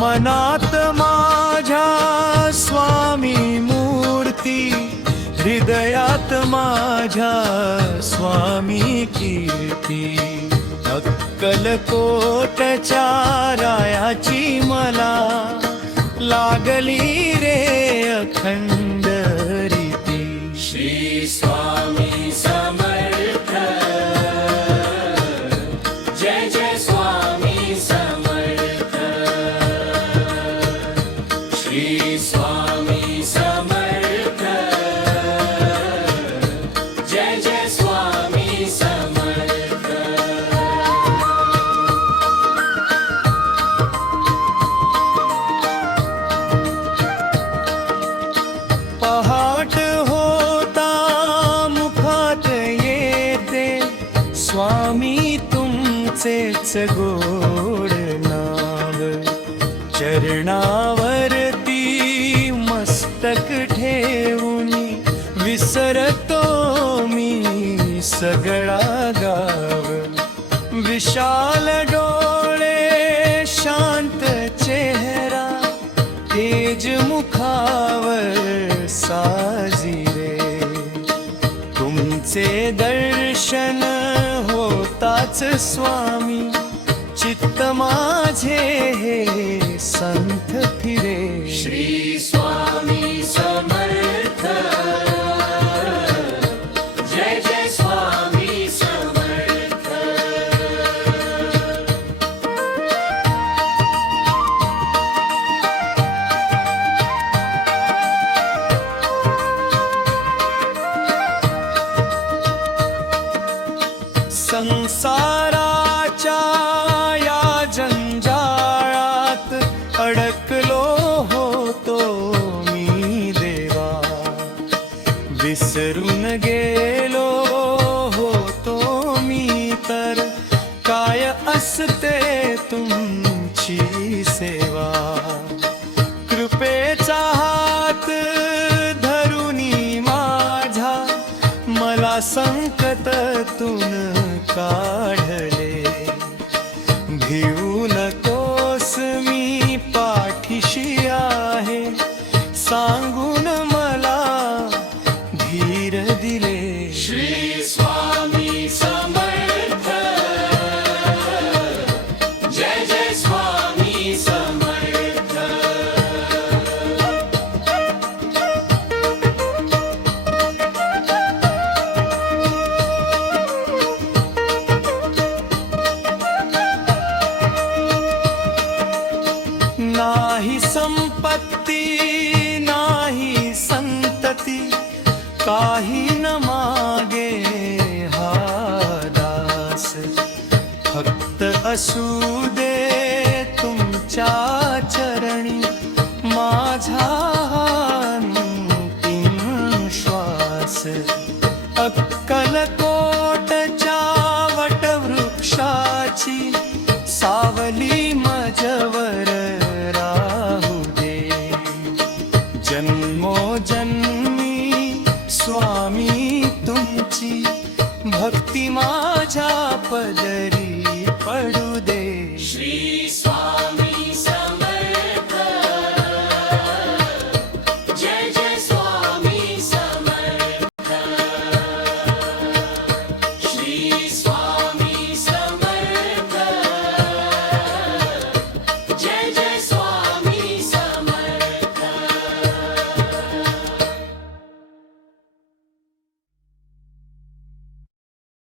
मनात माझ्या स्वामी मूर्ती, हृदयात माझ्या स्वामी कीर्ती। अक्कलकोटच्या रायाची मला लागली रे अखंड रीती। श्री स्वामी समर्थ, जय जय स्वामी समर्थ। श्री स्वामी समर्थ, जय जय स्वामी समर्थ। पहाट होता मुखात येते स्वामी तुमचेच गोड नाव। चरणावरती मस्तक ठेवून विसरतो मी सगळा गाव। विशाल डोळे शांत चेहरा, तेज मुखावर साजिरे। तुमचे दर्शन होताच स्वामी, चित्त माझे हे संथ फिरे। श्री स्वामी समर्थ, जय जय स्वामी समर्थ। संसाराच्या या जंजाळात अडकलो होतो मी देवा। विसरून गेलो होतो मी तर काय असते तुमची सेवा। कृपेचा हात धरुनी माझा मला संकटातून काढले। भिवू नकोस मी पाठीशी आहे, सांगून मला धीर दिले। श्री स्वामी समर्थ, जय जय स्वामी समर्थ। नाही संपत्ती नाही संतती, काही न मागे हा दास। फक्त असू दे तुमच्या चरणी माझा अंतिम श्वास। अक्कलकोटच्या वटवृक्षाची सावली माझ्यावर राहू दे। जन्मोजन्मी स्वामी तुमची भक्ती माझ्या पदरी पडू दे।